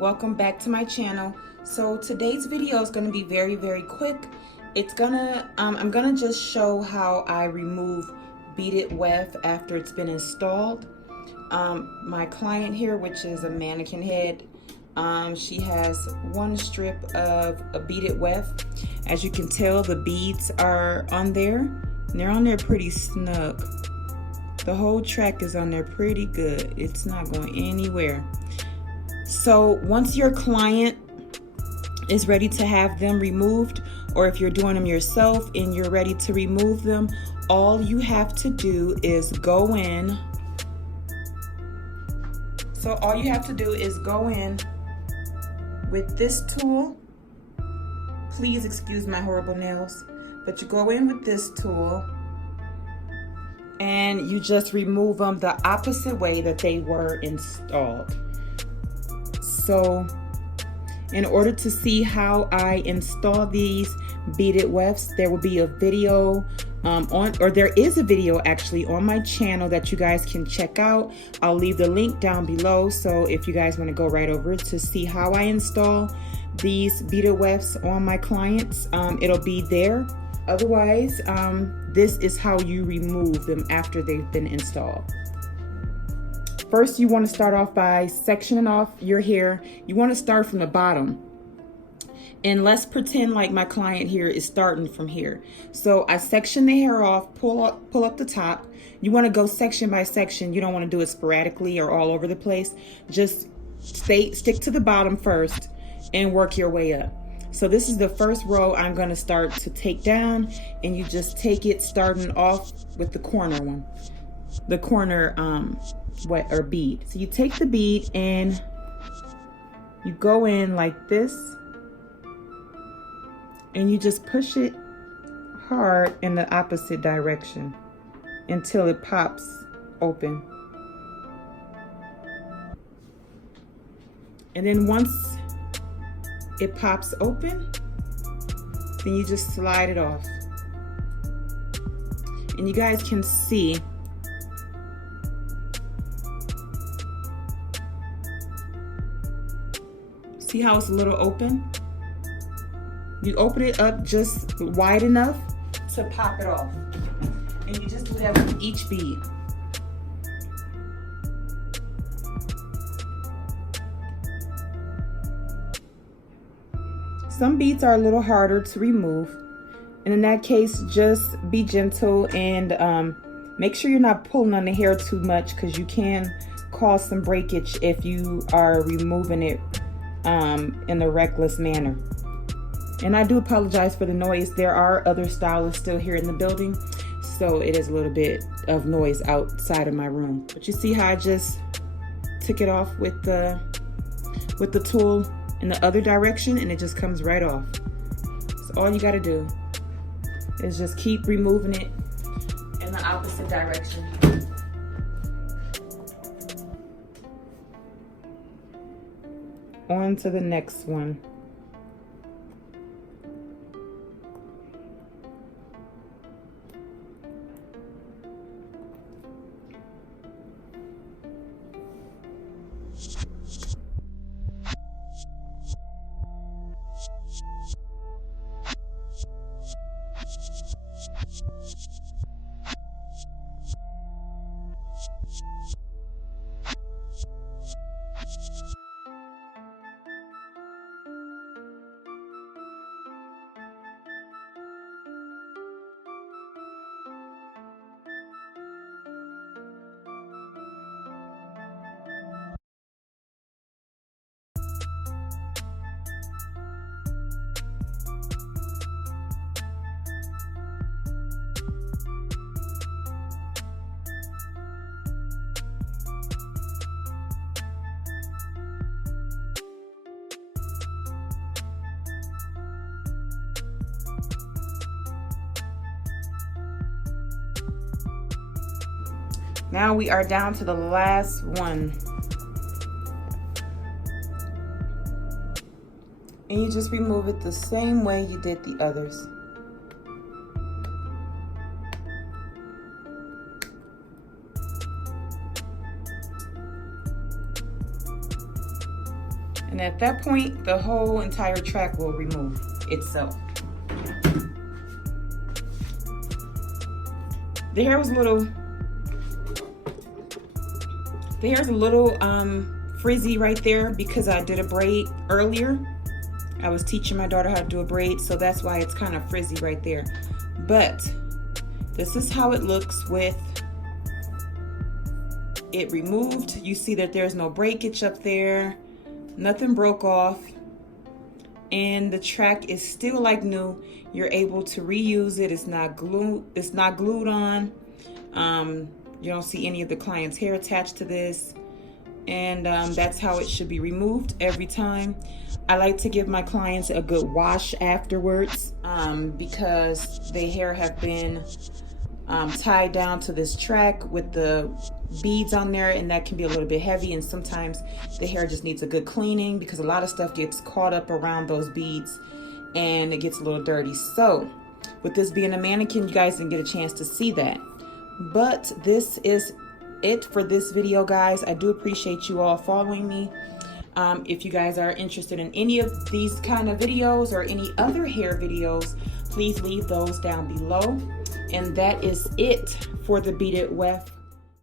welcome back to my channel. So today's video is going to be very quick. I'm gonna just show how I remove beaded weft after it's been installed. My client here, which is a mannequin head, she has one strip of a beaded weft. As you can tell, the beads are on there, and they're on there pretty snug. The whole track is on there pretty good. It's not going anywhere. So once your client is ready to have them removed, or if you're doing them yourself and you're ready to remove them, all you have to do is go in. So all you have to do is go in with this tool. Please excuse my horrible nails, but you go in with this tool and you just remove them the opposite way that they were installed. So in order to see how I install these beaded wefts, there will be a video there is a video actually on my channel that you guys can check out. I'll leave the link down below, so if you guys want to go right over to see how I install these beaded wefts on my clients, it'll be there. Otherwise, this is how you remove them after they've been installed. First, you want to start off by sectioning off your hair. You want to start from the bottom. And let's pretend like my client here is starting from here. So I section the hair off, pull up the top. You want to go section by section. You don't want to do it sporadically or all over the place. Just stick to the bottom first and work your way up. So this is the first row I'm going to start to take down, and you just take it starting off with the corner one. The corner bead. So you take the bead and you go in like this, and you just push it hard in the opposite direction until it pops open. And then once it pops open, then you just slide it off. And you guys can see how it's a little open? You open it up just wide enough to pop it off. And you just do that with each bead. Some beads are a little harder to remove, and in that case, just be gentle and make sure you're not pulling on the hair too much, because you can cause some breakage if you are removing it in a reckless manner. And I do apologize for the noise. There are other stylists still here in the building, so it is a little bit of noise outside of my room. But you see how I just took it off with the tool in the other direction, and it just comes right off. So all you got to do is just keep removing it in the opposite direction. On to the next one. Now we are down to the last one. And you just remove it the same way you did the others. And at that point, the whole entire track will remove itself. The hair was a little, the hair's a little frizzy right there because I did a braid earlier. I was teaching my daughter how to do a braid, so that's why it's kind of frizzy right there. But this is how it looks with it removed. You see that there's no breakage up there. Nothing broke off. And the track is still like new. You're able to reuse it. It's not glued on. You don't see any of the client's hair attached to this. And that's how it should be removed every time. I like to give my clients a good wash afterwards because their hair have been tied down to this track with the beads on there, and that can be a little bit heavy, and sometimes the hair just needs a good cleaning because a lot of stuff gets caught up around those beads and it gets a little dirty. So with this being a mannequin, you guys didn't get a chance to see that, but this is it for this video, guys. I do appreciate you all following me. If you guys are interested in any of these kind of videos or any other hair videos, please leave those down below. And that is it for the beaded weft